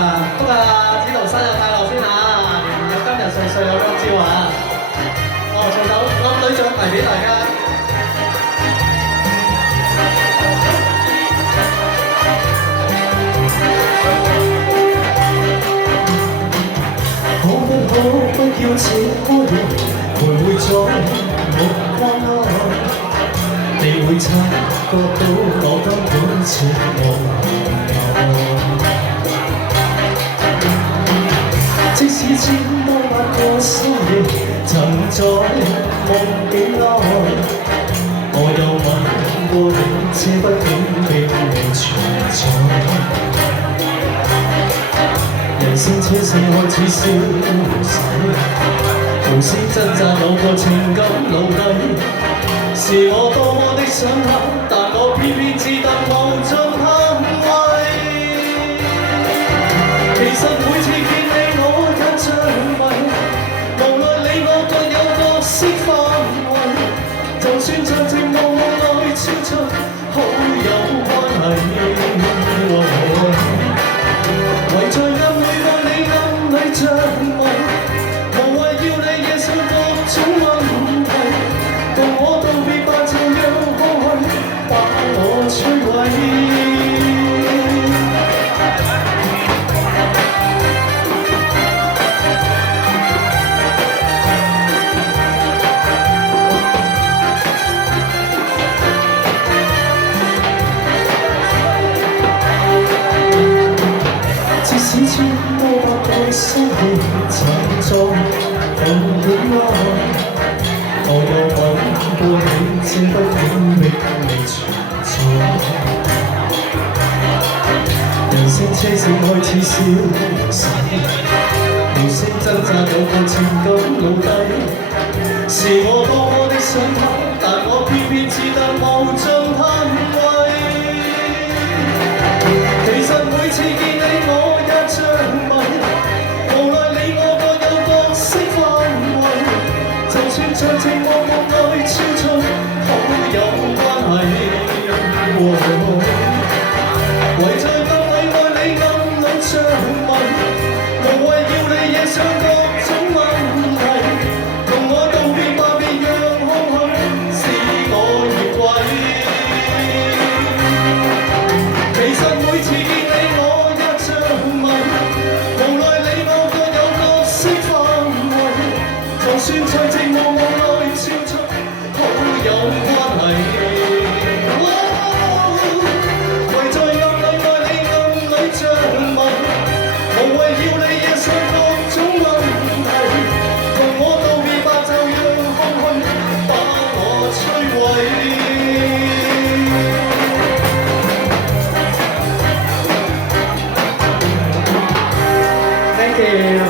祝子圖生日快樂先嚇，年日今日歲歲有今朝啊！隨手攞女獎牌俾大家。可不要這麼容徘徊在目光內，你會察覺到我根本絕望。即使千多萬個深夜曾在夢境內，我又吻過你，這畢竟並未存在。人生車死開始消逝，無聲掙扎某個情感奴隸，是我多麼的想他，但我偏偏自答無盡盼慰。其實每次見你我也着迷，無奈你我各有各色範圍，就算在寂寞夢內超出好友關係。圍在暗裏愛你暗裏着迷，無謂要你惹上各種問題，共我道別吧，就讓空虛把我摧毀。即使千多百個生氣曾在夢境內，我又吻過你，這畢竟並未存在。人聲車聲開始消逝，無聲掙扎有個情感奴隸，是我多麼的想他，但我偏偏自答無盡盼慰。其實每次見你我也着迷，無奈你我各有各色範圍，就算在寂寞夢內超出好友關係。圍在暗裏愛你暗裏着迷，無謂要你惹上各種問題，同我道別吧，別讓空虛使我越軌。其實每次見你我也着迷，無奈你我各有各色範圍，就算在寂寞夢內超出好友關係。圍在暗裏愛你暗裏着迷，無謂要你惹上各種問題，同我道別吧，就讓空虛把我摧毀。Thank you。